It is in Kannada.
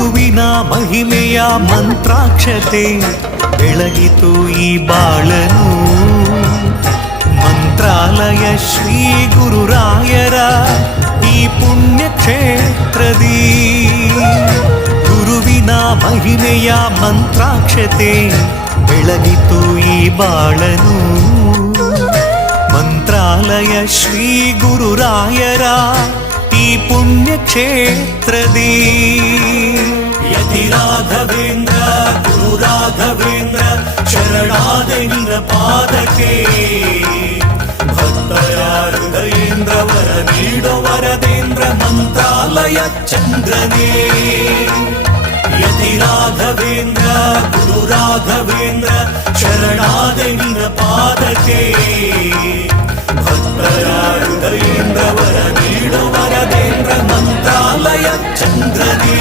ಗುರುವಿನ ಮಹಿಮೆಯ ಮಂತ್ರಾಕ್ಷತೆ ಬೆಳಗಿತು ಈ ಬಾಳನು. ಮಂತ್ರಾಲಯ ಶ್ರೀ ಗುರುರಾಯರ ಈ ಪುಣ್ಯ ಕ್ಷೇತ್ರದಿ ಗುರುವಿನ ಮಹಿಮೆಯ ಮಂತ್ರಾಕ್ಷತೆ ಬೆಳಗಿತು ಈ ಬಾಳನು. ಮಂತ್ರಾಲಯ ಶ್ರೀ ಗುರುರಾಯರ ಈ ಪುಣ್ಯ ಕ್ಷೇತ್ರದಿ ಯತಿ ರಾಘವೇಂದ್ರ ಗುರು ರಾಘವೇಂದ್ರ ಶರಣಾದ ನಿನ್ನ ಪಾದಕ್ಕೆ. ಭಕ್ತರ ಹೃದಯೇಂದ್ರ ವರ ನೀಡೋ ವರದೇಂದ್ರ ಮಂತ್ರಾಲಯ ಚಂದ್ರನೇ. ಯತಿ ರಾಘವೇಂದ್ರ ಗುರು ರಾಘವೇಂದ್ರ ಶರಣಾದ ನಿನ್ನ ಪಾದಕ್ಕೆ. ಭಕ್ತರ ಹೃದಯೇಂದ್ರ ವರ ನೀಡೋ ವರದೇಂದ್ರ ಮಂತ್ರಾಲಯ ಚಂದ್ರನೇ.